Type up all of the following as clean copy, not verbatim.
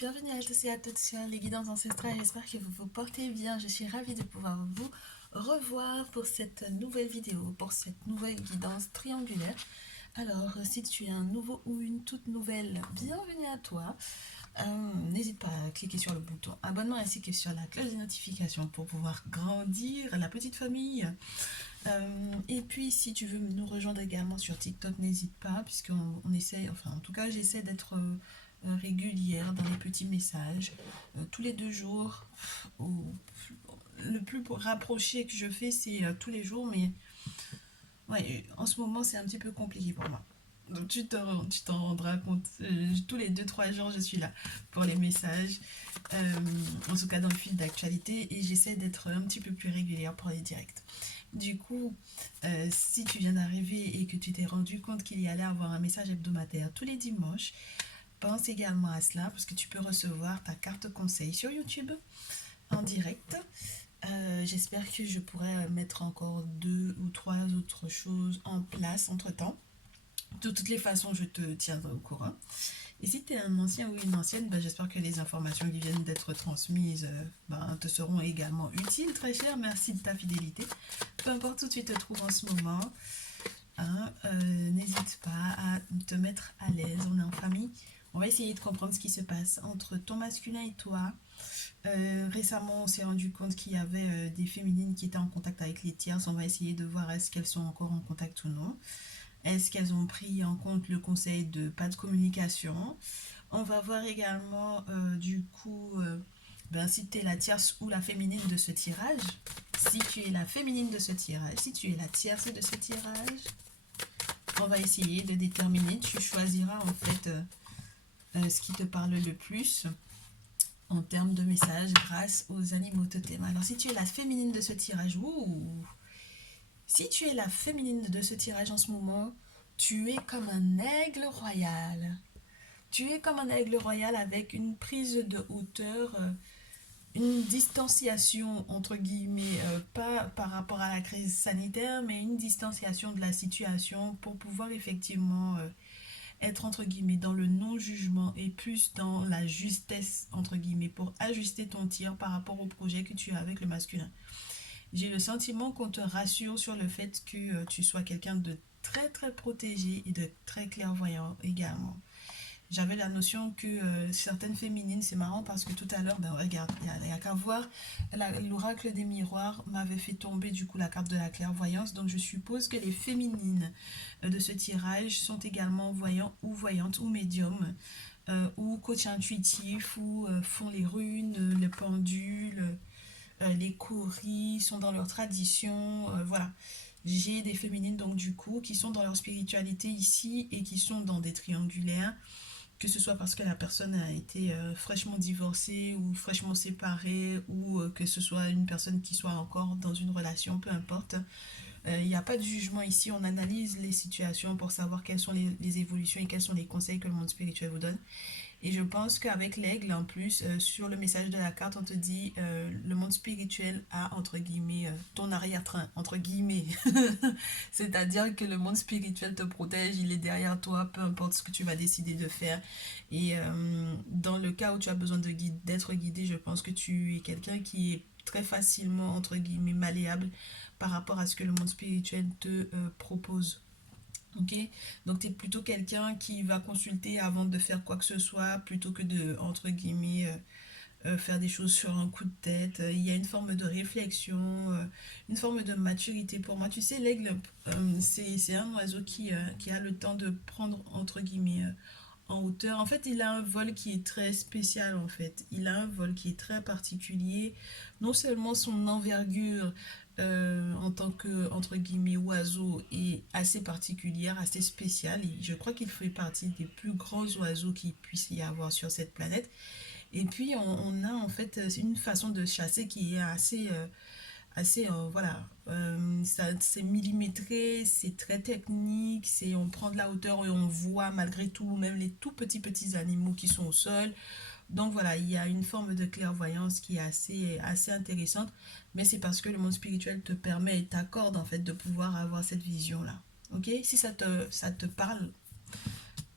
bienvenue à tous et à toutes sur les guidances ancestrales. J'espère que vous vous portez bien. Je suis ravie de pouvoir vous revoir pour cette nouvelle vidéo, pour cette nouvelle guidance triangulaire. Alors, si tu es un nouveau ou une toute nouvelle, bienvenue à toi. N'hésite pas à cliquer sur le bouton abonnement ainsi que sur la cloche de notification pour pouvoir grandir la petite famille. Et puis, si tu veux nous rejoindre également sur TikTok, n'hésite pas, puisqu'on essaie, enfin, en tout cas, j'essaie d'être régulière dans les petits messages. Tous les 2 jours, ou, le plus rapproché que je fais, c'est tous les jours, mais ouais, en ce moment, c'est un petit peu compliqué pour moi. Donc, tu t'en rendras compte. Tous les 2-3 jours, je suis là pour les messages, en tout cas dans le fil d'actualité, et j'essaie d'être un petit peu plus régulière pour les directs. Du coup, si tu viens d'arriver et que tu t'es rendu compte qu'il y allait avoir un message hebdomadaire tous les dimanches, pense également à cela parce que tu peux recevoir ta carte conseil sur YouTube en direct. J'espère que je pourrai mettre encore 2 ou 3 autres choses en place entre-temps. De toutes les façons, je te tiendrai au courant. Et si tu es un ancien ou une ancienne, j'espère que les informations qui viennent d'être transmises te seront également utiles, très cher. Merci de ta fidélité. Peu importe où tu te trouves en ce moment, n'hésite pas à te mettre à l'aise. On est en famille. On va essayer de comprendre ce qui se passe entre ton masculin et toi. Récemment, on s'est rendu compte qu'il y avait des féminines qui étaient en contact avec les tierces. On va essayer de voir est-ce qu'elles sont encore en contact ou non. Est-ce qu'elles ont pris en compte le conseil de pas de communication? On va voir également si tu es la tierce ou la féminine de ce tirage. Si tu es la féminine de ce tirage, si tu es la tierce de ce tirage, on va essayer de déterminer. Tu choisiras en fait ce qui te parle le plus en termes de messages grâce aux animaux totems. Alors si tu es la féminine de ce tirage, si tu es la féminine de ce tirage en ce moment, tu es comme un aigle royal. Tu es comme un aigle royal avec une prise de hauteur, une distanciation, entre guillemets, pas par rapport à la crise sanitaire, mais une distanciation de la situation pour pouvoir effectivement être, entre guillemets, dans le non-jugement et plus dans la justesse, entre guillemets, pour ajuster ton tir par rapport au projet que tu as avec le masculin. J'ai le sentiment qu'on te rassure sur le fait que tu sois quelqu'un de très très protégé et de très clairvoyant également. J'avais la notion que certaines féminines, c'est marrant parce que tout à l'heure, regarde, il n'y a qu'à voir, l'oracle des miroirs m'avait fait tomber du coup la carte de la clairvoyance, donc je suppose que les féminines de ce tirage sont également voyants ou voyantes ou médiums, ou coach intuitif, ou font les runes, le pendule, les courries sont dans leur tradition, voilà. J'ai des féminines donc du coup qui sont dans leur spiritualité ici et qui sont dans des triangulaires, que ce soit parce que la personne a été fraîchement divorcée ou fraîchement séparée, ou que ce soit une personne qui soit encore dans une relation, peu importe. Il n'y a pas de jugement ici, on analyse les situations pour savoir quelles sont les évolutions et quels sont les conseils que le monde spirituel vous donne. Et je pense qu'avec l'aigle, en plus, sur le message de la carte, on te dit le monde spirituel a, entre guillemets, ton arrière-train, entre guillemets. C'est-à-dire que le monde spirituel te protège, il est derrière toi, peu importe ce que tu vas décider de faire. Et dans le cas où tu as besoin d'être guidé, je pense que tu es quelqu'un qui est très facilement, entre guillemets, malléable par rapport à ce que le monde spirituel te propose. Ok, donc tu es plutôt quelqu'un qui va consulter avant de faire quoi que ce soit, plutôt que de, entre guillemets, faire des choses sur un coup de tête. Il y a une forme de réflexion, une forme de maturité. Pour moi, tu sais, l'aigle, c'est un oiseau qui a le temps de prendre, entre guillemets, en hauteur. En fait, il a un vol qui est très spécial, en fait. Il a un vol qui est très particulier. Non seulement son envergure en tant que, entre guillemets, oiseau est assez particulière, assez spéciale. Et je crois qu'il fait partie des plus grands oiseaux qu'il puisse y avoir sur cette planète. Et puis, on a en fait une façon de chasser qui est voilà, c'est millimétré, c'est très technique, on prend de la hauteur et on voit malgré tout même les tout petits animaux qui sont au sol. Donc voilà, il y a une forme de clairvoyance qui est assez intéressante, mais c'est parce que le monde spirituel te permet et t'accorde en fait de pouvoir avoir cette vision là. Ok, si ça te parle,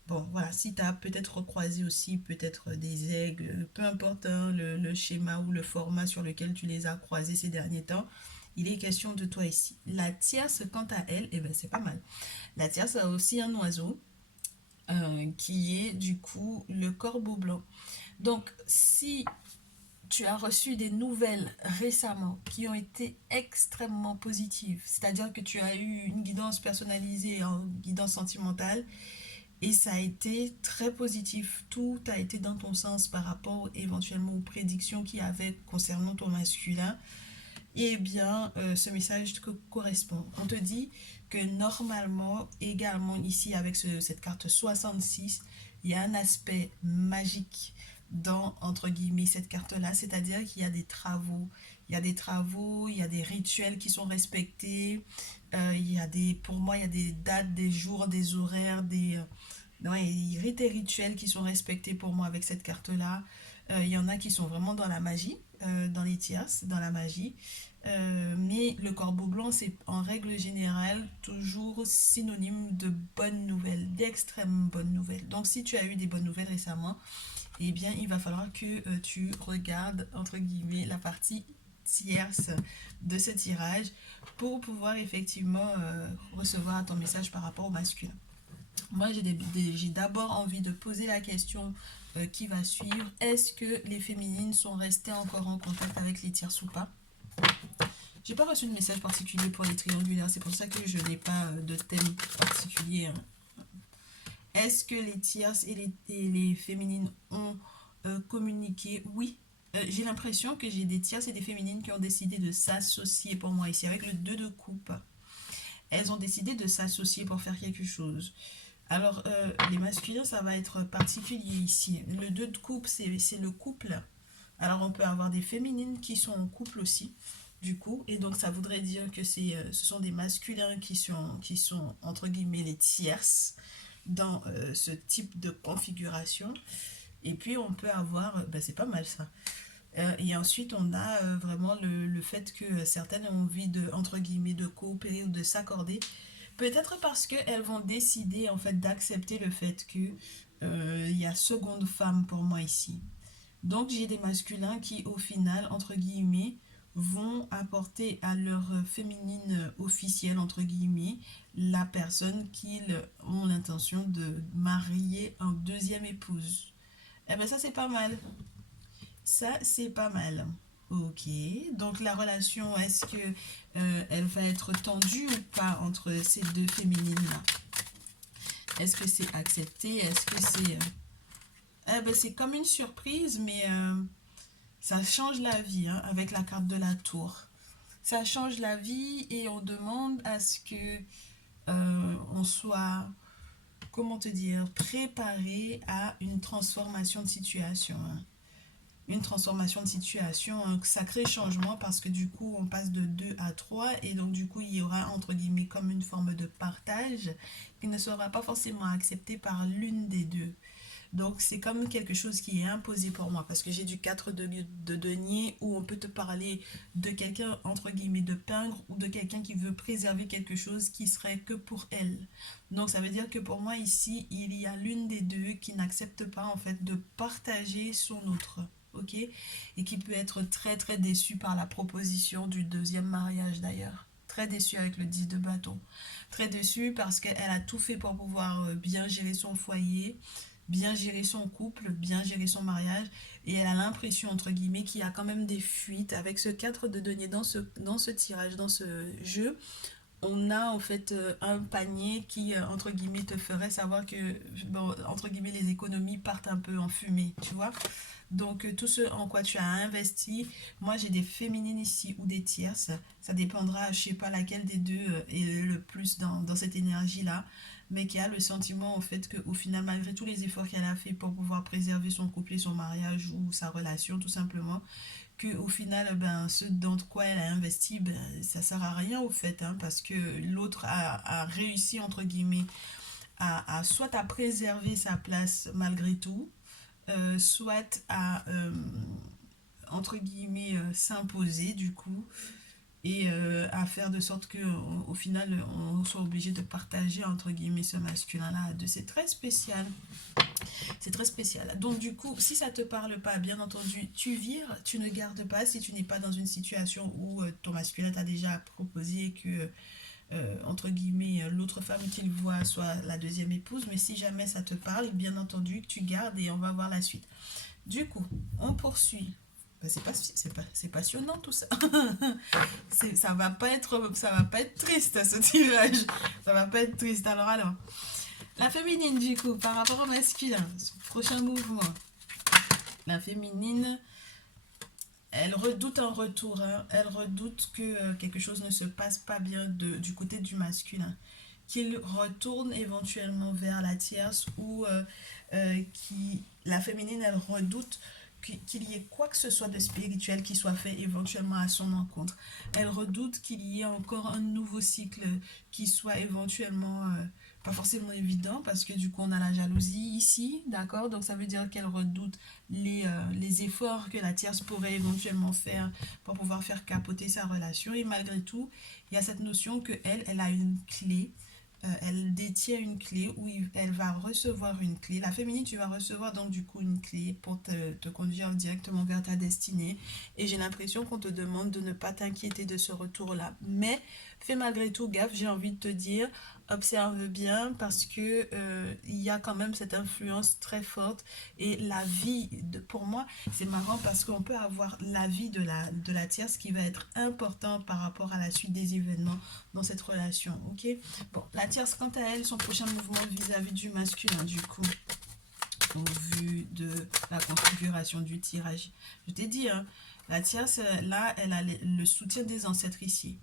Bon, voilà, si tu as peut-être recroisé aussi peut-être des aigles, peu importe hein, le schéma ou le format sur lequel tu les as croisés ces derniers temps, il est question de toi ici. La tierce, quant à elle, eh ben, c'est pas mal. La tierce a aussi un oiseau qui est du coup le corbeau blanc. Donc, si tu as reçu des nouvelles récemment qui ont été extrêmement positives, c'est-à-dire que tu as eu une guidance personnalisée, une guidance sentimentale, et ça a été très positif. Tout a été dans ton sens par rapport éventuellement aux prédictions qu'il y avait concernant ton masculin. Eh bien, ce message te correspond. On te dit que normalement, également ici avec cette carte 66, il y a un aspect magique dans, entre guillemets, cette carte-là, c'est-à-dire qu'il y a des travaux. Il y a des travaux, il y a des rituels qui sont respectés. Il y a des, pour moi, il y a des dates, des jours, des horaires, des rites et rituels qui sont respectés pour moi avec cette carte-là. Il y en a qui sont vraiment dans la magie, dans les tierces, dans la magie. Mais le corbeau blanc, c'est en règle générale toujours synonyme de bonnes nouvelles, d'extrêmement bonnes nouvelles. Donc si tu as eu des bonnes nouvelles récemment, eh bien il va falloir que tu regardes, entre guillemets, la partie tierce de ce tirage pour pouvoir effectivement recevoir ton message par rapport au masculin. Moi, j'ai d'abord envie de poser la question qui va suivre. Est-ce que les féminines sont restées encore en contact avec les tierces ou pas? J'ai pas reçu de message particulier pour les triangulaires, c'est pour ça que je n'ai pas de thème particulier. Est-ce que les tierces et les féminines ont communiqué? Oui. J'ai l'impression que j'ai des tierces et des féminines qui ont décidé de s'associer pour moi ici avec le 2 de coupe. Elles ont décidé de s'associer pour faire quelque chose. Alors, les masculins, ça va être particulier ici. Le 2 de coupe, c'est le couple. Alors, on peut avoir des féminines qui sont en couple aussi, du coup. Et donc, ça voudrait dire que ce sont des masculins qui sont, entre guillemets, les tierces dans ce type de configuration. Et puis, on peut avoir, ben, c'est pas mal ça. Et ensuite, on a vraiment le fait que certaines ont envie de, entre guillemets, de coopérer ou de s'accorder. Peut-être parce qu'elles vont décider en fait d'accepter le fait que il y a seconde femme pour moi ici. Donc j'ai des masculins qui au final, entre guillemets, vont apporter à leur féminine officielle, entre guillemets, la personne qu'ils ont l'intention de marier en deuxième épouse. Eh bien ça c'est pas mal. Ça c'est pas mal. Ok, donc la relation, est-ce que elle va être tendue ou pas entre ces deux féminines-là? Est-ce que c'est accepté? Est-ce que c'est... ben, c'est comme une surprise, mais ça change la vie hein, avec la carte de la tour. Ça change la vie et on demande à ce que on soit, comment te dire, préparé à une transformation de situation. Hein. Une transformation de situation, un sacré changement parce que du coup on passe de 2 à 3 et donc du coup il y aura entre guillemets comme une forme de partage qui ne sera pas forcément accepté par l'une des deux. Donc c'est comme quelque chose qui est imposé pour moi parce que j'ai du 4 de denier où on peut te parler de quelqu'un entre guillemets de pingre ou de quelqu'un qui veut préserver quelque chose qui serait que pour elle. Donc ça veut dire que pour moi ici il y a l'une des deux qui n'accepte pas en fait de partager son autre. Ok, et qui peut être très très déçue par la proposition du deuxième mariage d'ailleurs. Très déçue avec le 10 de bâton. Très déçue parce qu'elle a tout fait pour pouvoir bien gérer son foyer, bien gérer son couple, bien gérer son mariage. Et elle a l'impression, entre guillemets, qu'il y a quand même des fuites. Avec ce 4 de denier dans ce tirage, dans ce jeu, on a en fait un panier qui, entre guillemets, te ferait savoir que, bon, entre guillemets, les économies partent un peu en fumée, tu vois. Donc, tout ce en quoi tu as investi, moi j'ai des féminines ici ou des tierces, ça dépendra, je sais pas laquelle des deux est le plus dans cette énergie-là, mais qui a le sentiment en fait qu'au final, malgré tous les efforts qu'elle a fait pour pouvoir préserver son couple et son mariage ou sa relation tout simplement, que au final, ben, ce dans quoi elle a investi, ben, ça sert à rien au fait, hein, parce que l'autre a réussi entre guillemets soit à préserver sa place malgré tout, soit à entre guillemets s'imposer du coup et à faire de sorte que au final on soit obligé de partager entre guillemets ce masculin là à deux. C'est très spécial, c'est très spécial. Donc du coup, si ça te parle pas, bien entendu, tu vires, tu ne gardes pas si tu n'es pas dans une situation où ton masculin t'a déjà proposé que entre guillemets l'autre femme qu'il voit soit la deuxième épouse. Mais si jamais ça te parle, bien entendu, tu gardes et on va voir la suite. Du coup, on poursuit. Ben, c'est passionnant tout ça. Ça va pas être triste ce tirage. Ça va pas être triste. Alors, la féminine du coup par rapport au masculin, son prochain mouvement. La féminine, elle redoute un retour, hein. Elle redoute que quelque chose ne se passe pas bien du côté du masculin, qu'il retourne éventuellement vers la tierce ou la féminine, elle redoute qu'il y ait quoi que ce soit de spirituel qui soit fait éventuellement à son encontre. Elle redoute qu'il y ait encore un nouveau cycle qui soit éventuellement pas forcément évident parce que du coup on a la jalousie ici, d'accord? Donc ça veut dire qu'elle redoute les efforts que la tierce pourrait éventuellement faire pour pouvoir faire capoter sa relation. Et malgré tout, il y a cette notion que elle a une clé, elle détient une clé où elle va recevoir une clé. La féminine, tu vas recevoir donc du coup une clé pour te conduire directement vers ta destinée. Et j'ai l'impression qu'on te demande de ne pas t'inquiéter de ce retour-là. Mais fais malgré tout gaffe, j'ai envie de te dire, observe bien parce que il y a quand même cette influence très forte. Et la vie, pour moi, c'est marrant parce qu'on peut avoir la vie de la tierce qui va être importante par rapport à la suite des événements dans cette relation, ok? Bon, la tierce, quant à elle, son prochain mouvement vis-à-vis du masculin, du coup, au vu de la configuration du tirage. Je t'ai dit, hein, la tierce, là, elle a le soutien des ancêtres ici.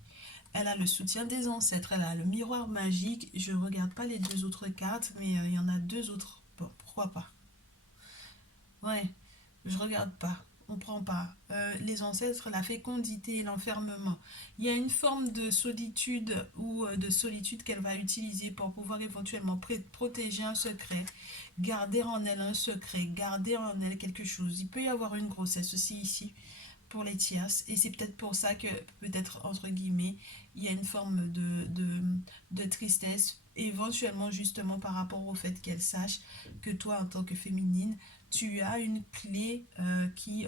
Elle a le soutien des ancêtres, elle a le miroir magique. Je ne regarde pas les deux autres cartes, mais il y en a deux autres. Bon, pourquoi pas? Ouais, je regarde pas. On prend pas. Les ancêtres, la fécondité et l'enfermement. Il y a une forme de solitude ou de solitude qu'elle va utiliser pour pouvoir éventuellement protéger un secret, garder en elle un secret, garder en elle quelque chose. Il peut y avoir une grossesse aussi ici pour les tierces et c'est peut-être pour ça que peut-être entre guillemets il y a une forme de tristesse éventuellement justement par rapport au fait qu'elle sache que toi en tant que féminine tu as une clé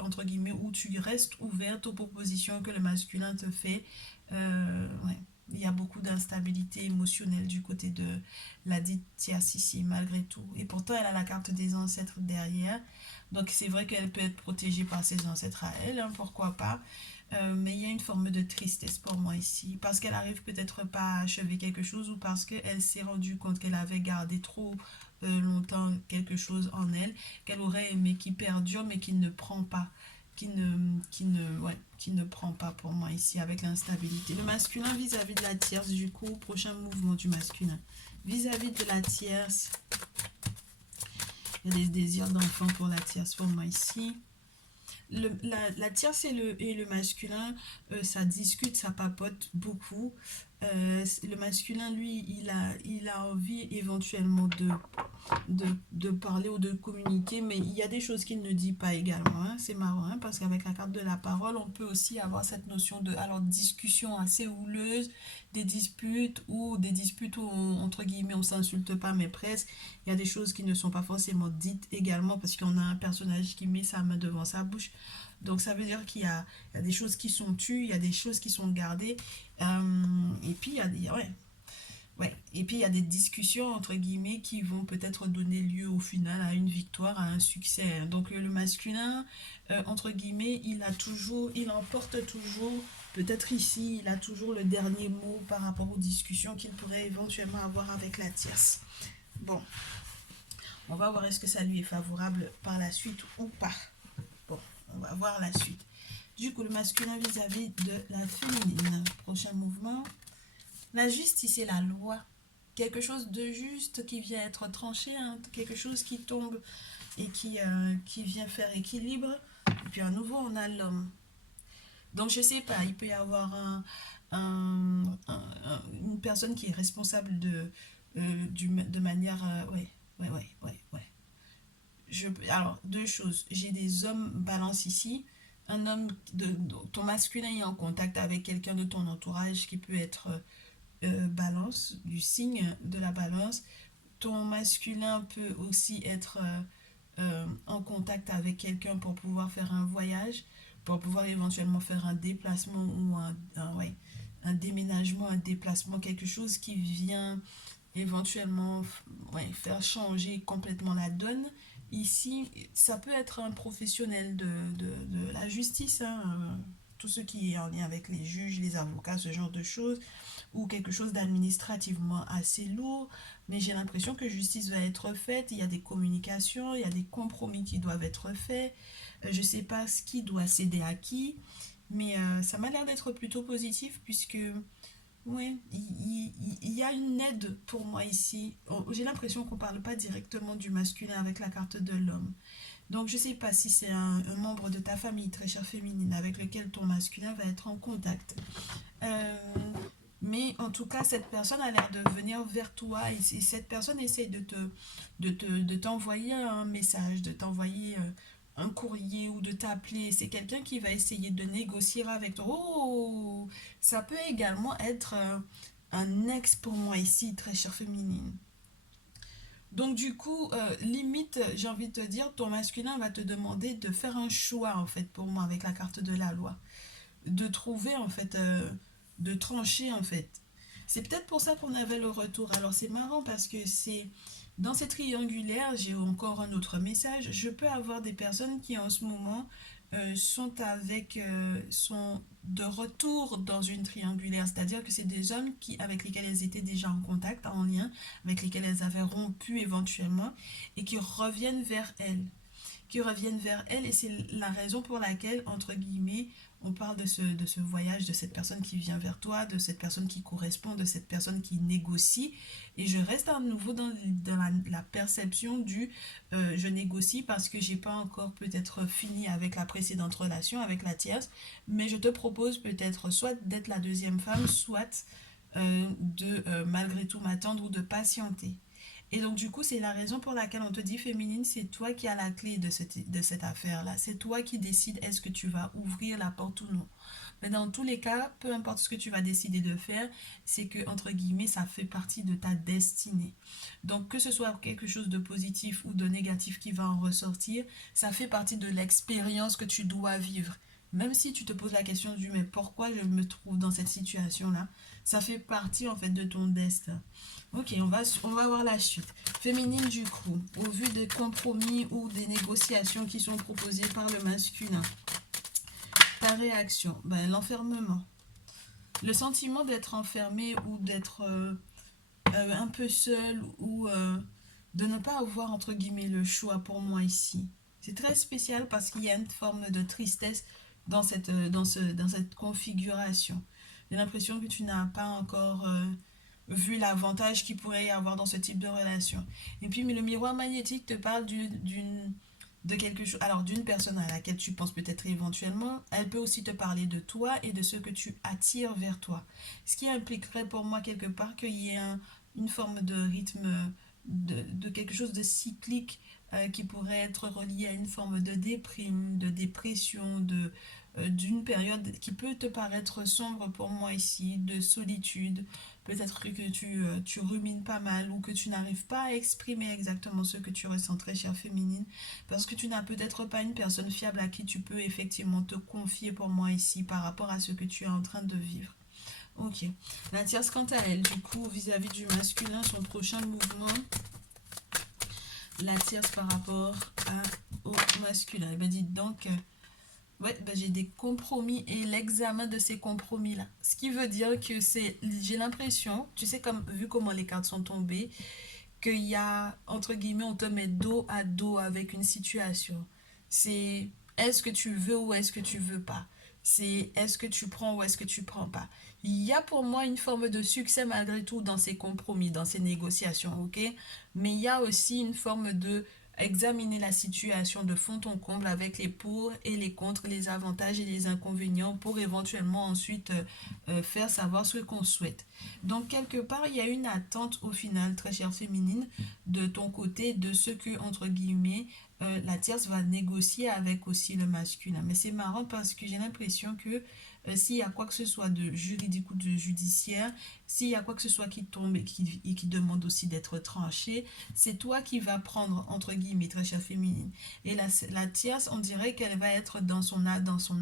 entre guillemets où tu restes ouverte aux propositions que le masculin te fait. Ouais. Il y a beaucoup d'instabilité émotionnelle du côté de la dite tierce ici malgré tout et pourtant elle a la carte des ancêtres derrière. Donc c'est vrai qu'elle peut être protégée par ses ancêtres à elle, hein, pourquoi pas. Mais il y a une forme de tristesse pour moi ici, parce qu'elle arrive peut-être pas à achever quelque chose ou parce qu'elle s'est rendue compte qu'elle avait gardé trop longtemps quelque chose en elle, qu'elle aurait aimé qui perdure mais qui ne prend pas. Qui ne prend pas pour moi ici avec l'instabilité. Le masculin vis-à-vis de la tierce, du coup, prochain mouvement du masculin. Vis-à-vis de la tierce, il y a des désirs d'enfant pour la tierce pour moi ici. La tierce et le masculin, ça discute, ça papote beaucoup. Le masculin, lui, il a envie éventuellement de parler ou de communiquer, mais il y a des choses qu'il ne dit pas également, hein. C'est marrant, hein, parce qu'avec la carte de la parole, on peut aussi avoir cette notion de discussion assez houleuse, des disputes où, entre guillemets, on s'insulte pas, mais presque. Il y a des choses qui ne sont pas forcément dites également, parce qu'on a un personnage qui met sa main devant sa bouche. Donc ça veut dire il y a des choses qui sont tues, il y a des choses qui sont gardées. Et puis et puis il y a des discussions entre guillemets qui vont peut-être donner lieu au final à une victoire, à un succès. Donc le masculin, entre guillemets, il emporte toujours, peut-être ici, il a toujours le dernier mot par rapport aux discussions qu'il pourrait éventuellement avoir avec la tierce. Bon, on va voir est-ce que ça lui est favorable par la suite ou pas. Bon, on va voir la suite. Du coup, le masculin vis-à-vis de la féminine. Prochain mouvement. La justice et la loi. Quelque chose de juste qui vient être tranché, hein, quelque chose qui tombe et qui vient faire équilibre. Et puis à nouveau, on a l'homme. Donc, je sais pas, il peut y avoir une personne qui est responsable de manière... ouais. Alors, deux choses. J'ai des hommes balance ici. un homme, ton masculin est en contact avec quelqu'un de ton entourage qui peut être balance, du signe de la balance. Ton masculin peut aussi être en contact avec quelqu'un pour pouvoir faire un voyage, pour pouvoir éventuellement faire un déplacement ou ouais, un déménagement, un déplacement, quelque chose qui vient éventuellement ouais, faire changer complètement la donne. Ici, ça peut être un professionnel de la justice, hein, tout ce qui est en lien avec les juges, les avocats, ce genre de choses, ou quelque chose d'administrativement assez lourd, mais j'ai l'impression que justice va être faite, il y a des communications, il y a des compromis qui doivent être faits, je ne sais pas ce qui doit céder à qui, mais ça m'a l'air d'être plutôt positif puisque oui, il y a une aide pour moi ici. Oh, j'ai l'impression qu'on ne parle pas directement du masculin avec la carte de l'homme. Donc, je ne sais pas si c'est un membre de ta famille, très chère féminine, avec lequel ton masculin va être en contact. Euh, mais en tout cas, cette personne a l'air de venir vers toi et cette personne essaie de t'envoyer un message, de t'envoyer un courrier ou de t'appeler. C'est quelqu'un qui va essayer de négocier avec toi. Oh, ça peut également être un ex pour moi ici, très chère féminine. Donc du coup, limite, j'ai envie de te dire, ton masculin va te demander de faire un choix en fait pour moi avec la carte de la loi, de trouver en fait, de trancher en fait. C'est peut-être pour ça qu'on avait le retour. Alors c'est marrant parce que c'est dans ces triangulaires, j'ai encore un autre message. Je peux avoir des personnes qui en ce moment sont de retour dans une triangulaire, c'est-à-dire que c'est des hommes avec lesquels elles étaient déjà en contact, en lien, avec lesquels elles avaient rompu éventuellement, et qui reviennent vers elles et c'est la raison pour laquelle, entre guillemets, on parle de ce voyage, de cette personne qui vient vers toi, de cette personne qui correspond, de cette personne qui négocie. Et je reste à nouveau dans la perception du je négocie parce que j'ai pas encore peut-être fini avec la précédente relation, avec la tierce, mais je te propose peut-être soit d'être la deuxième femme, soit de malgré tout m'attendre ou de patienter. Et donc, du coup, c'est la raison pour laquelle on te dit féminine, c'est toi qui as la clé de cette affaire-là. C'est toi qui décides est-ce que tu vas ouvrir la porte ou non. Mais dans tous les cas, peu importe ce que tu vas décider de faire, c'est que, entre guillemets, ça fait partie de ta destinée. Donc, que ce soit quelque chose de positif ou de négatif qui va en ressortir, ça fait partie de l'expérience que tu dois vivre. Même si tu te poses la question du mais pourquoi je me trouve dans cette situation-là, ça fait partie en fait de ton destin. Ok, on va voir la suite. Féminine du coup, au vu des compromis ou des négociations qui sont proposées par le masculin, ta réaction, ben, l'enfermement. Le sentiment d'être enfermé ou d'être un peu seul ou de ne pas avoir entre guillemets le choix pour moi ici. C'est très spécial parce qu'il y a une forme de tristesse dans cette configuration. J'ai l'impression que tu n'as pas encore vu l'avantage qu'il pourrait y avoir dans ce type de relation. Et puis, mais le miroir magnétique te parle de quelque chose, alors d'une personne à laquelle tu penses peut-être éventuellement, elle peut aussi te parler de toi et de ce que tu attires vers toi. Ce qui impliquerait pour moi quelque part qu'il y ait une forme de rythme, de quelque chose de cyclique qui pourrait être relié à une forme de déprime, de dépression, d'une période qui peut te paraître sombre pour moi ici, de solitude. Peut-être que tu rumines pas mal ou que tu n'arrives pas à exprimer exactement ce que tu ressens, très chère féminine, parce que tu n'as peut-être pas une personne fiable à qui tu peux effectivement te confier pour moi ici par rapport à ce que tu es en train de vivre. Ok. La tierce, quant à elle, du coup, vis-à-vis du masculin, son prochain mouvement, la tierce par rapport au masculin. Eh bien, dites donc, ouais, ben j'ai des compromis et l'examen de ces compromis-là. Ce qui veut dire que j'ai l'impression, tu sais, comme, vu comment les cartes sont tombées, qu'il y a, entre guillemets, on te met dos à dos avec une situation. C'est est-ce que tu veux ou est-ce que tu veux pas. C'est est-ce que tu prends ou est-ce que tu prends pas. Il y a pour moi une forme de succès malgré tout dans ces compromis, dans ces négociations, ok? Mais il y a aussi une forme de examiner la situation de fond en comble avec les pour et les contre, les avantages et les inconvénients pour éventuellement ensuite faire savoir ce qu'on souhaite. Donc, quelque part, il y a une attente au final, très chère féminine, de ton côté, de ce que, entre guillemets, la tierce va négocier avec aussi le masculin. Mais c'est marrant parce que j'ai l'impression que s'il y a quoi que ce soit de juridique ou de judiciaire, s'il y a quoi que ce soit qui tombe et qui demande aussi d'être tranché, c'est toi qui vas prendre, entre guillemets, très chère féminine. Et la tierce, on dirait qu'elle va être dans son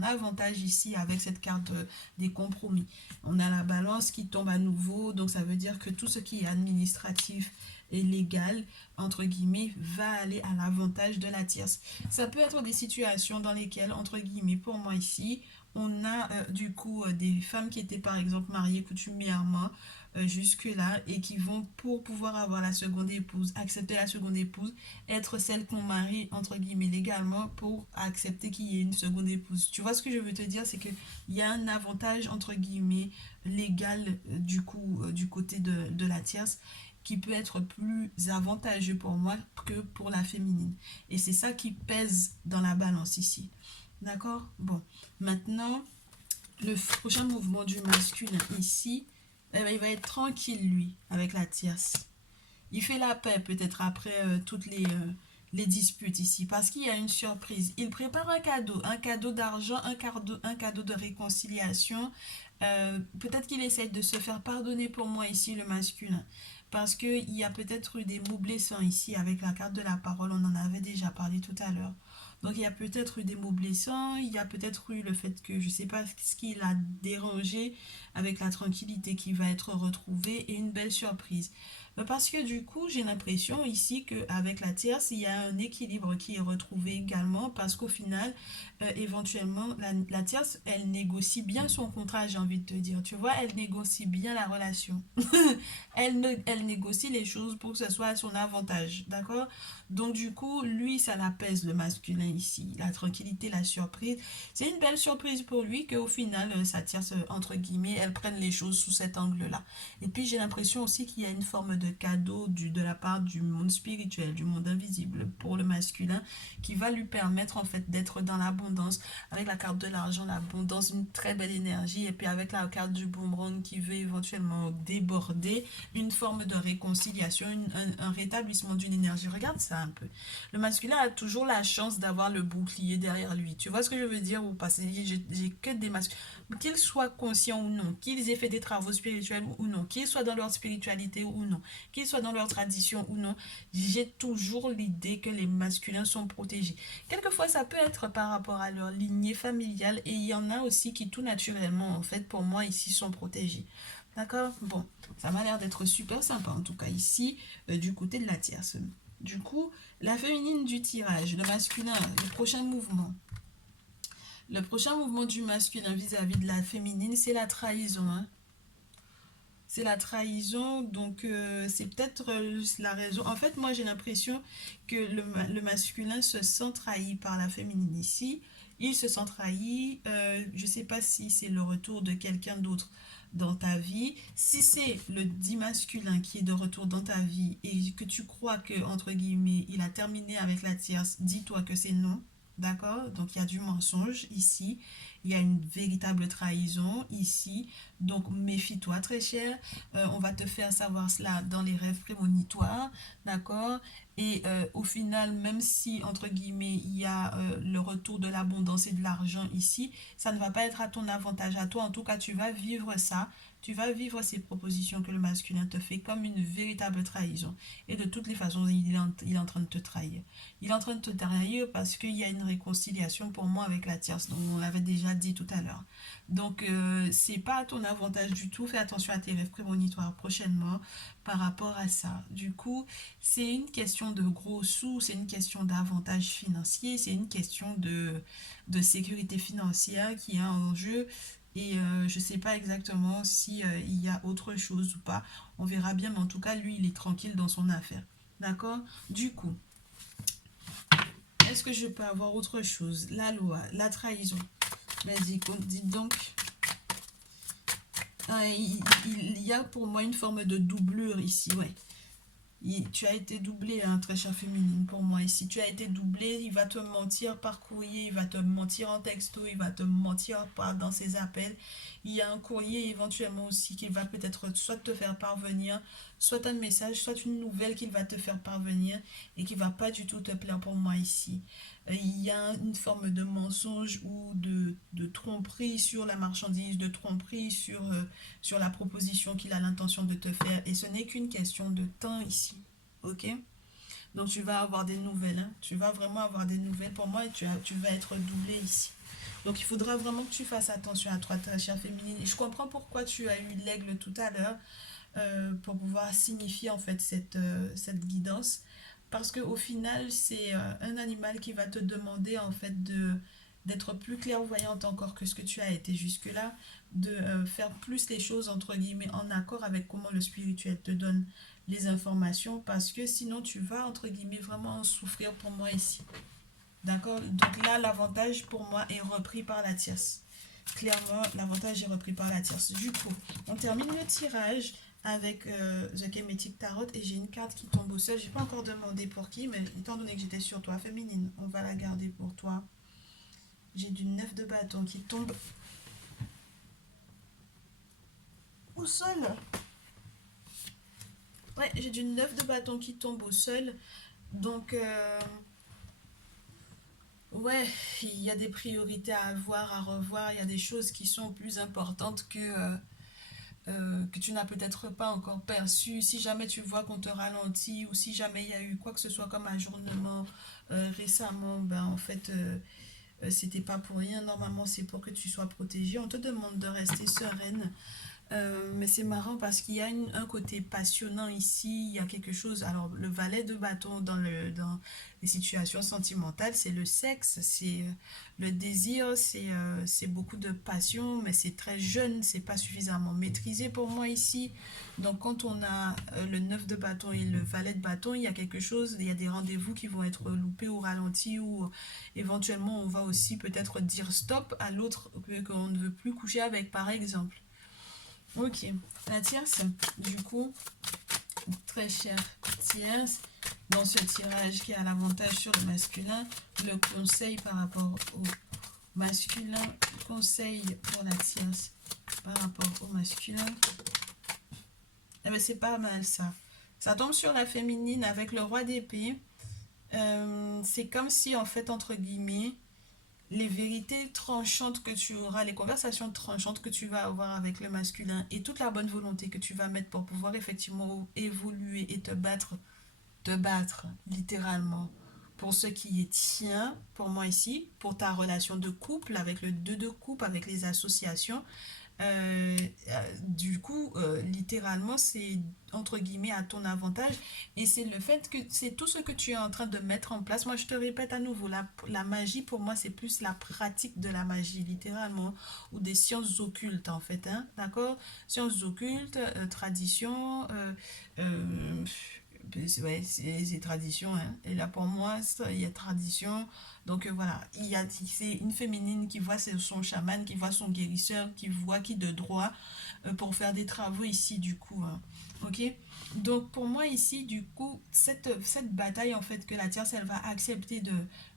avantage ici avec cette carte des compromis. On a la balance qui tombe à nouveau, donc ça veut dire que tout ce qui est administratif et légal, entre guillemets, va aller à l'avantage de la tierce. Ça peut être des situations dans lesquelles, entre guillemets, pour moi ici, on a du coup des femmes qui étaient par exemple mariées coutumièrement jusque-là et qui vont, pour pouvoir avoir la seconde épouse, accepter la seconde épouse, être celle qu'on marie entre guillemets légalement pour accepter qu'il y ait une seconde épouse. Tu vois ce que je veux te dire, c'est qu'il y a un avantage entre guillemets légal du coup du côté de la tierce qui peut être plus avantageux pour moi que pour la féminine. Et c'est ça qui pèse dans la balance ici. D'accord? Bon, maintenant, le prochain mouvement du masculin ici, eh ben, il va être tranquille, lui, avec la tierce. Il fait la paix, peut-être après toutes les disputes ici, parce qu'il y a une surprise. Il prépare un cadeau d'argent, un cadeau de réconciliation. Peut-être qu'il essaye de se faire pardonner pour moi ici, le masculin. Parce qu'il y a peut-être eu des mots blessants ici avec la carte de la parole, on en avait déjà parlé tout à l'heure. Donc il y a peut-être eu des mots blessants, il y a peut-être eu le fait que je ne sais pas ce qui l'a dérangé avec la tranquillité qui va être retrouvée et une belle surprise. Parce que du coup, j'ai l'impression ici qu'avec la tierce, il y a un équilibre qui est retrouvé également parce qu'au final, éventuellement, la tierce, elle négocie bien son contrat, j'ai envie de te dire. Tu vois, elle négocie bien la relation. Elle négocie les choses pour que ce soit à son avantage, d'accord? Donc du coup, lui, ça l'apaise le masculin ici. La tranquillité, la surprise. C'est une belle surprise pour lui qu'au final, sa tierce, entre guillemets, elle prenne les choses sous cet angle-là. Et puis j'ai l'impression aussi qu'il y a une forme de cadeau de la part du monde spirituel, du monde invisible pour le masculin qui va lui permettre en fait d'être dans l'abondance. Avec la carte de l'argent, l'abondance, une très belle énergie. Et puis avec la carte du boomerang qui veut éventuellement déborder, une forme de réconciliation, un rétablissement d'une énergie. Regarde ça un peu. Le masculin a toujours la chance d'avoir le bouclier derrière lui. Tu vois ce que je veux dire ou pas? J'ai que des masculins. Qu'ils soient conscients ou non, qu'ils aient fait des travaux spirituels ou non, qu'ils soient dans leur spiritualité ou non, qu'ils soient dans leur tradition ou non, j'ai toujours l'idée que les masculins sont protégés. Quelquefois, ça peut être par rapport à leur lignée familiale et il y en a aussi qui tout naturellement, en fait, pour moi, ici, sont protégés. D'accord? Bon, ça m'a l'air d'être super sympa, en tout cas ici, du côté de la tierce. Du coup, la féminine du tirage, le masculin, le prochain mouvement. Le prochain mouvement du masculin vis-à-vis de la féminine, c'est la trahison. Hein. C'est la trahison, donc c'est peut-être la raison. En fait, moi, j'ai l'impression que le masculin se sent trahi par la féminine ici. Il se sent trahi. Je ne sais pas si c'est le retour de quelqu'un d'autre dans ta vie. Si c'est le dit masculin qui est de retour dans ta vie et que tu crois que, entre guillemets, il a terminé avec la tierce, dis-toi que c'est non. D'accord? Donc il y a du mensonge ici. Il y a une véritable trahison ici. Donc méfie-toi très cher. On va te faire savoir cela dans les rêves prémonitoires. D'accord? Et au final, même si, entre guillemets, il y a le retour de l'abondance et de l'argent ici, ça ne va pas être à ton avantage à toi. En tout cas, tu vas vivre ça. Tu vas vivre ces propositions que le masculin te fait comme une véritable trahison. Et de toutes les façons, il est en train de te trahir. Il est en train de te trahir parce qu'il y a une réconciliation pour moi avec la tierce. Donc, on l'avait déjà dit tout à l'heure. Donc, c'est pas à ton avantage du tout. Fais attention à tes rêves prémonitoires prochainement par rapport à ça. Du coup, c'est une question de gros sous, c'est une question d'avantage financier, c'est une question de sécurité financière qui est en jeu. Et je ne sais pas exactement si il y a autre chose ou pas. On verra bien, mais en tout cas, lui, il est tranquille dans son affaire. D'accord? Du coup, est-ce que je peux avoir autre chose? La loi, la trahison. Vas-y, dites donc. Il y a pour moi une forme de doublure ici, ouais. Tu as été doublé, hein, très chère féminine, pour moi ici. Tu as été doublé, il va te mentir par courrier, il va te mentir en texto, il va te mentir dans ses appels. Il y a un courrier éventuellement aussi qu'il va peut-être soit te faire parvenir, soit un message, soit une nouvelle qu'il va te faire parvenir et qui va pas du tout te plaire pour moi ici. Il y a une forme de mensonge ou de tromperie sur la marchandise, de tromperie sur la proposition qu'il a l'intention de te faire. Et ce n'est qu'une question de temps ici. Ok? Donc tu vas avoir des nouvelles. Hein. Tu vas vraiment avoir des nouvelles pour moi et tu vas être doublé ici. Donc il faudra vraiment que tu fasses attention à toi, ta chère féminine. Et je comprends pourquoi tu as eu l'aigle tout à l'heure pour pouvoir signifier en fait cette guidance. Parce qu'au final, c'est un animal qui va te demander en fait d'être plus clairvoyante encore que ce que tu as été jusque-là, de faire plus les choses entre guillemets en accord avec comment le spirituel te donne les informations, parce que sinon tu vas entre guillemets vraiment en souffrir pour moi ici. D'accord? Donc là, l'avantage pour moi est repris par la tierce. Clairement, l'avantage est repris par la tierce. Du coup, on termine le tirage avec The Kemetic Tarot et j'ai une carte qui tombe au sol. J'ai pas encore demandé pour qui, mais étant donné que j'étais sur toi, féminine, on va la garder pour toi. J'ai du 9 de bâton qui tombe au sol. Ouais, j'ai du 9 de bâton qui tombe au sol. Donc, ouais, il y a des priorités à avoir, à revoir. Il y a des choses qui sont plus importantes que tu n'as peut-être pas encore perçues. Si jamais tu vois qu'on te ralentit ou si jamais il y a eu quoi que ce soit comme ajournement récemment, ben en fait, c'était pas pour rien. Normalement, c'est pour que tu sois protégée. On te demande de rester sereine. Mais c'est marrant parce qu'il y a un côté passionnant ici, il y a quelque chose. Alors, le valet de bâton dans les situations sentimentales, c'est le sexe, c'est le désir, c'est beaucoup de passion, mais c'est très jeune, c'est pas suffisamment maîtrisé pour moi ici. Donc, quand on a le 9 de bâton et le valet de bâton, il y a quelque chose, il y a des rendez-vous qui vont être loupés ou ralentis, ou éventuellement, on va aussi peut-être dire stop à l'autre qu'on ne veut plus coucher avec, par exemple. Ok, la tierce, du coup, très chère tierce, dans ce tirage qui a l'avantage sur le masculin, le conseil par rapport au masculin, conseil pour la tierce par rapport au masculin, eh bien c'est pas mal ça. Ça tombe sur la féminine avec le roi d'épée. C'est comme si en fait, entre guillemets, les vérités tranchantes que tu auras, les conversations tranchantes que tu vas avoir avec le masculin et toute la bonne volonté que tu vas mettre pour pouvoir effectivement évoluer et te battre littéralement pour ce qui est tien, pour moi ici, pour ta relation de couple avec le 2 de couple, avec les associations, du coup, littéralement, c'est entre guillemets à ton avantage. Et c'est le fait que c'est tout ce que tu es en train de mettre en place. Moi, je te répète à nouveau, la magie, pour moi, c'est plus la pratique de la magie, littéralement, ou des sciences occultes, en fait. Hein, d'accord? Sciences occultes, traditions, ouais, c'est tradition. Hein. Et là, pour moi, il y a tradition. Donc voilà, c'est une féminine qui voit son chaman, qui voit son guérisseur, qui voit qui de droit pour faire des travaux ici du coup. Hein. Ok. Donc pour moi ici du coup cette bataille en fait que la tierce elle va accepter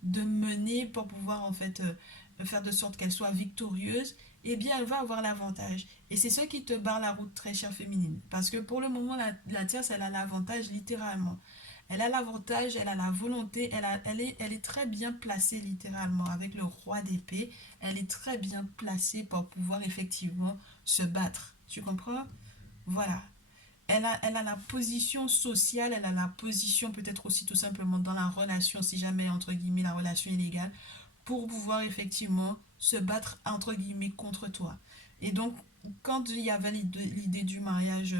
de mener pour pouvoir en fait faire de sorte qu'elle soit victorieuse, eh bien elle va avoir l'avantage. Et c'est ce qui te barre la route, très chère féminine. Parce que pour le moment la tierce elle a l'avantage littéralement. Elle a l'avantage, elle a la volonté, elle est très bien placée littéralement avec le roi d'épée. Elle est très bien placée pour pouvoir effectivement se battre. Tu comprends? Voilà. Elle a la position sociale, elle a la position peut-être aussi tout simplement dans la relation, si jamais entre guillemets la relation est légale, pour pouvoir effectivement se battre entre guillemets contre toi. Et donc, quand il y avait l'idée du mariage,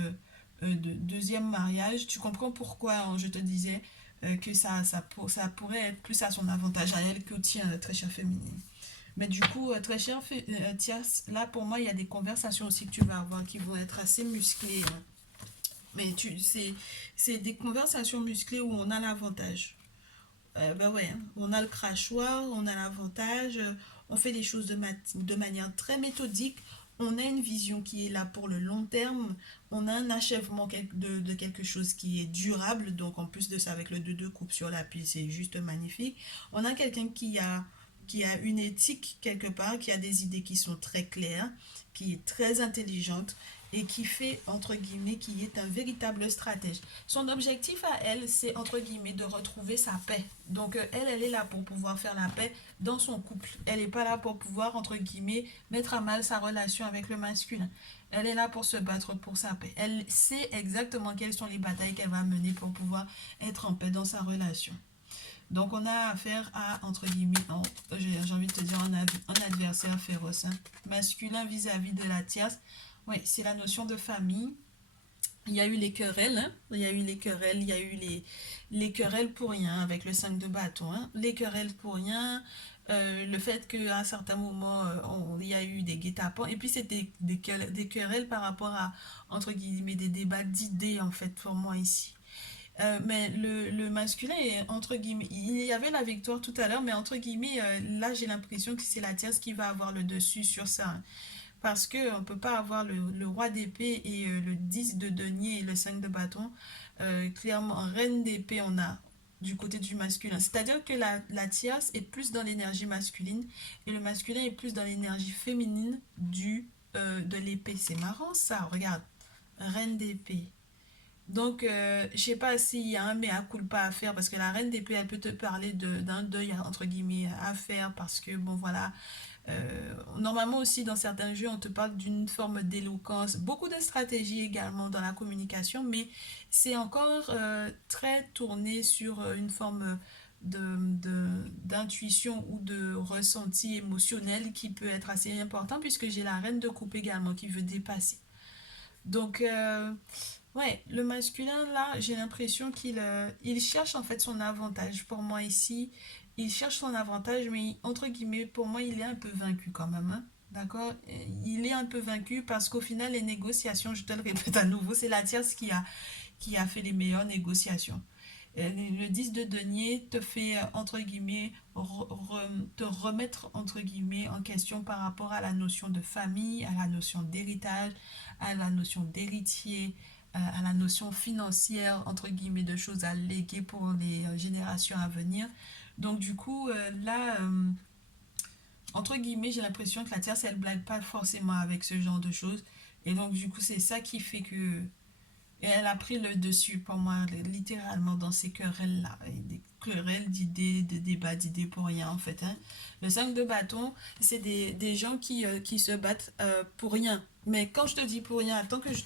de deuxième mariage, tu comprends pourquoi hein, je te disais que ça pourrait être plus à son avantage à elle qu'au tien, très chère féminine. Mais du coup, très chère tierce, là pour moi, il y a des conversations aussi que tu vas avoir qui vont être assez musclées. Hein. Mais c'est des conversations musclées où on a l'avantage. Ben ouais, hein. On a le crachoir, on a l'avantage, on fait les choses de manière très méthodique, on a une vision qui est là pour le long terme, on a un achèvement de quelque chose qui est durable, donc en plus de ça avec le 2 coupe sur la pile, c'est juste magnifique. On a quelqu'un qui a une éthique quelque part, qui a des idées qui sont très claires, qui est très intelligente et qui fait, entre guillemets, qui est un véritable stratège. Son objectif à elle, c'est, entre guillemets, de retrouver sa paix. Donc, elle est là pour pouvoir faire la paix dans son couple. Elle n'est pas là pour pouvoir, entre guillemets, mettre à mal sa relation avec le masculin. Elle est là pour se battre pour sa paix. Elle sait exactement quelles sont les batailles qu'elle va mener pour pouvoir être en paix dans sa relation. Donc, on a affaire à, entre guillemets, j'ai envie de te dire, un adversaire féroce, hein. Masculin vis-à-vis de la tierce. Oui, c'est la notion de famille. Il y a eu les querelles, hein. Il y a eu les querelles, il y a eu les querelles pour rien avec le 5 de bâton, hein. Les querelles pour rien, le fait qu'à un certain moment, il y a eu des guet-apens, et puis c'était des querelles par rapport à, entre guillemets, des débats d'idées, en fait, pour moi ici. Mais le masculin est entre guillemets, il y avait la victoire tout à l'heure, mais entre guillemets, là j'ai l'impression que c'est la tierce qui va avoir le dessus sur ça, hein. Parce qu'on ne peut pas avoir le roi d'épée et le 10 de denier et le 5 de bâton. Clairement, reine d'épée, on a du côté du masculin. C'est-à-dire que la tierce est plus dans l'énergie masculine et le masculin est plus dans l'énergie féminine de l'épée. C'est marrant ça, regarde. Reine d'épée. Donc, je sais pas s'il y a un mea culpa à faire parce que la reine d'épée, elle peut te parler d'un deuil entre guillemets à faire parce que, bon, voilà. Normalement aussi, dans certains jeux, on te parle d'une forme d'éloquence, beaucoup de stratégie également dans la communication, mais c'est encore très tourné sur une forme d'intuition ou de ressenti émotionnel qui peut être assez important puisque j'ai la reine de coupe également qui veut dépasser. Donc, ouais, le masculin, là, j'ai l'impression il cherche en fait son avantage. Pour moi, ici, il cherche son avantage, mais entre guillemets, pour moi, il est un peu vaincu quand même, hein. D'accord? Il est un peu vaincu parce qu'au final, les négociations, je te le répète à nouveau, c'est la tierce qui a fait les meilleures négociations. Le 10 de denier te fait, entre guillemets, te remettre, entre guillemets, en question par rapport à la notion de famille, à la notion d'héritage, à la notion d'héritier, à la notion financière, entre guillemets, de choses à léguer pour les générations à venir. Donc, du coup, là, entre guillemets, j'ai l'impression que la tierce, elle blague pas forcément avec ce genre de choses. Et donc, du coup, c'est ça qui fait que et elle a pris le dessus pour moi, littéralement, dans ces querelles-là. Des querelles d'idées, de débats d'idées pour rien, en fait, hein. Le 5 de bâton, c'est des gens qui se battent pour rien. Mais quand je te dis pour rien, attends que je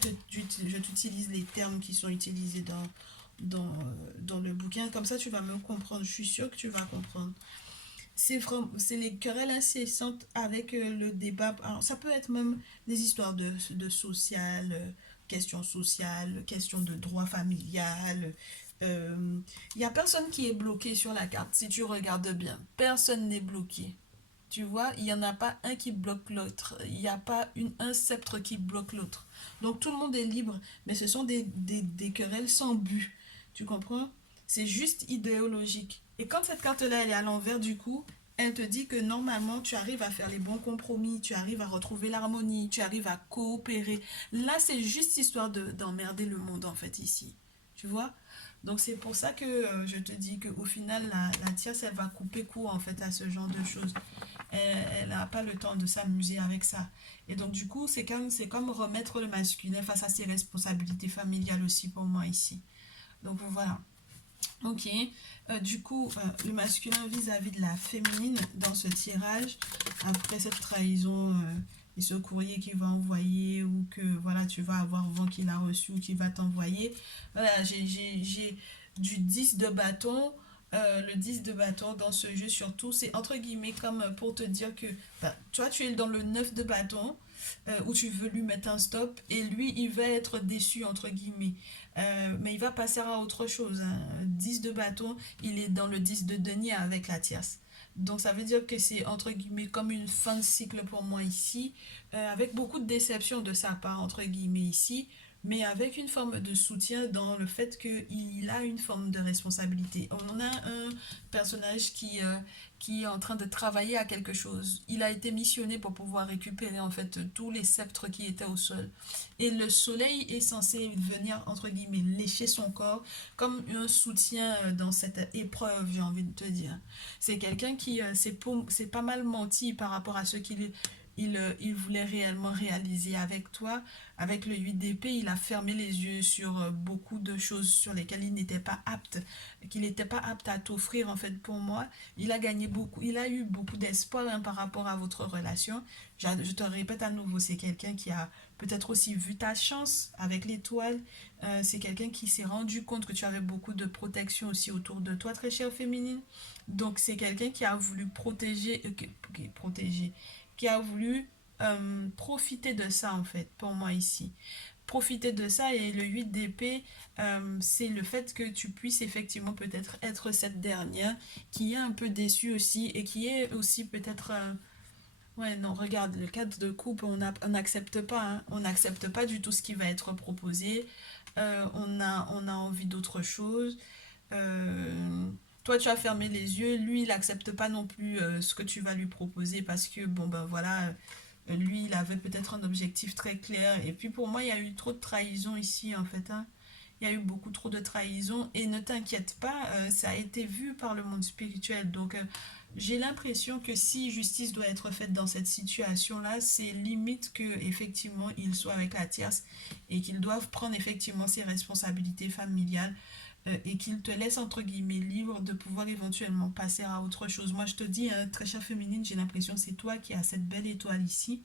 t'utilise les termes qui sont utilisés dans le bouquin. Comme ça, tu vas me comprendre. Je suis sûre que tu vas comprendre. C'est les querelles incessantes avec le débat. Alors, ça peut être même des histoires de social, questions sociales, questions de droit familial. Il n'y a personne qui est bloqué sur la carte, si tu regardes bien. Personne n'est bloqué. Tu vois, il n'y en a pas un qui bloque l'autre. Il n'y a pas un sceptre qui bloque l'autre. Donc tout le monde est libre, mais ce sont des querelles sans but. Tu comprends? C'est juste idéologique. Et quand cette carte-là, elle est à l'envers du coup, elle te dit que normalement, tu arrives à faire les bons compromis, tu arrives à retrouver l'harmonie, tu arrives à coopérer. Là, c'est juste histoire d'emmerder le monde, en fait, ici. Tu vois? Donc, c'est pour ça que je te dis qu'au final, la tierce, elle va couper court, en fait, à ce genre de choses. Elle n'a pas le temps de s'amuser avec ça. Et donc, du coup, c'est comme remettre le masculin face à ses responsabilités familiales aussi, pour moi, ici. Donc, voilà. Ok, du coup, le masculin vis-à-vis de la féminine dans ce tirage, après cette trahison et ce courrier qu'il va envoyer ou que voilà, tu vas avoir vent qu'il a reçu ou qu'il va t'envoyer. Voilà, j'ai du 10 de bâton. Le 10 de bâton dans ce jeu, surtout, c'est entre guillemets comme pour te dire que bah, toi, tu es dans le 9 de bâton où tu veux lui mettre un stop et lui, il va être déçu, entre guillemets. Mais il va passer à autre chose, hein. 10 de bâton, il est dans le 10 de denier avec la tierce. Donc ça veut dire que c'est entre guillemets comme une fin de cycle pour moi ici, avec beaucoup de déception de sa part entre guillemets ici, mais avec une forme de soutien dans le fait qu'il a une forme de responsabilité. On a un personnage qui est en train de travailler à quelque chose. Il a été missionné pour pouvoir récupérer en fait tous les sceptres qui étaient au sol. Et le soleil est censé venir, entre guillemets, lécher son corps comme un soutien dans cette épreuve, j'ai envie de te dire. C'est quelqu'un qui s'est pas mal menti par rapport à ce qu'il voulait réellement réaliser avec toi. Avec le 8 d'épée, il a fermé les yeux sur beaucoup de choses sur lesquelles il n'était pas apte, qu'il n'était pas apte à t'offrir en fait pour moi. Il a gagné beaucoup, il a eu beaucoup d'espoir hein, par rapport à votre relation. Je te répète à nouveau, c'est quelqu'un qui a peut-être aussi vu ta chance avec l'étoile. C'est quelqu'un qui s'est rendu compte que tu avais beaucoup de protection aussi autour de toi, très chère féminine. Donc c'est quelqu'un qui a voulu protéger, qui a voulu profiter de ça en fait pour moi ici. Profiter de ça et le 8 d'épée, c'est le fait que tu puisses effectivement peut-être être cette dernière qui est un peu déçue aussi et qui est aussi peut-être ouais, non, regarde, le cadre de couple, on n'accepte pas, hein. On n'accepte pas du tout ce qui va être proposé. On a envie d'autre chose. Toi, tu as fermé les yeux. Lui, il n'accepte pas non plus ce que tu vas lui proposer parce que, bon, ben voilà, lui, il avait peut-être un objectif très clair. Et puis, pour moi, il y a eu trop de trahison ici, en fait, hein. Il y a eu beaucoup trop de trahison. Et ne t'inquiète pas, ça a été vu par le monde spirituel. Donc, j'ai l'impression que si justice doit être faite dans cette situation-là, c'est limite que effectivement il soit avec la tierce et qu'ils doivent prendre effectivement ses responsabilités familiales et qu'il te laisse entre guillemets libre de pouvoir éventuellement passer à autre chose. Moi je te dis, hein, très chère féminine, j'ai l'impression que c'est toi qui as cette belle étoile ici,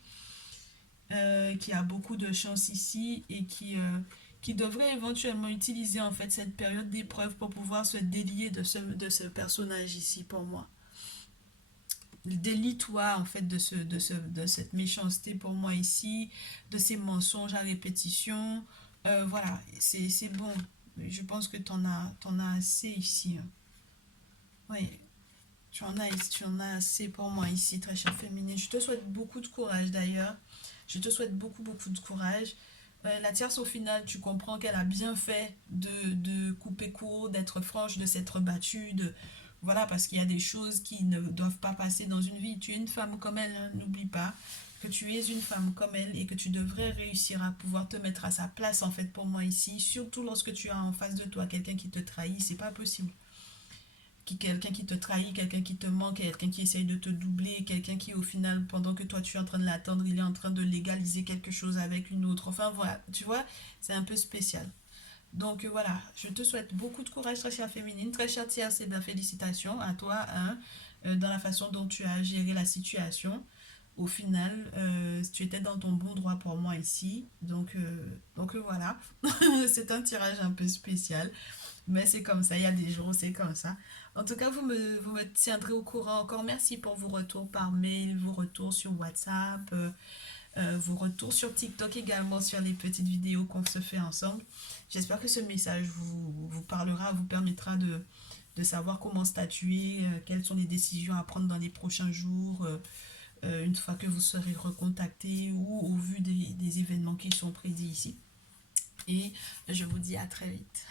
qui a beaucoup de chance ici et qui devrait éventuellement utiliser en fait cette période d'épreuve pour pouvoir se délier de ce personnage ici pour moi. Délie-toi en fait de cette méchanceté pour moi ici, de ces mensonges à répétition. Voilà, c'est bon. Je pense que t'en as assez ici, hein. Oui, tu en as assez pour moi ici, très chère féminine. Je te souhaite beaucoup de courage d'ailleurs. Je te souhaite beaucoup, beaucoup de courage. La tierce, au final, tu comprends qu'elle a bien fait de couper court, d'être franche, de s'être battue, voilà, parce qu'il y a des choses qui ne doivent pas passer dans une vie. Tu es une femme comme elle, hein, n'oublie pas que tu es une femme comme elle et que tu devrais réussir à pouvoir te mettre à sa place, en fait, pour moi ici. Surtout lorsque tu as en face de toi quelqu'un qui te trahit, c'est pas possible. Quelqu'un qui te trahit, quelqu'un qui te manque, quelqu'un qui essaye de te doubler, quelqu'un qui au final, pendant que toi tu es en train de l'attendre, il est en train de légaliser quelque chose avec une autre. Enfin voilà, tu vois, c'est un peu spécial. Donc voilà, je te souhaite beaucoup de courage, très chère féminine, très chère tierce, et bien félicitations à toi hein, dans la façon dont tu as géré la situation. Au final, tu étais dans ton bon droit pour moi ici. Donc voilà, c'est un tirage un peu spécial. Mais c'est comme ça, il y a des jours où c'est comme ça. En tout cas, vous me tiendrez au courant. Encore merci pour vos retours par mail, vos retours sur WhatsApp, vos retours sur TikTok également, sur les petites vidéos qu'on se fait ensemble. J'espère que ce message vous parlera, vous permettra de savoir comment statuer, quelles sont les décisions à prendre dans les prochains jours, une fois que vous serez recontacté ou au vu des événements qui sont prédits ici. Et je vous dis à très vite.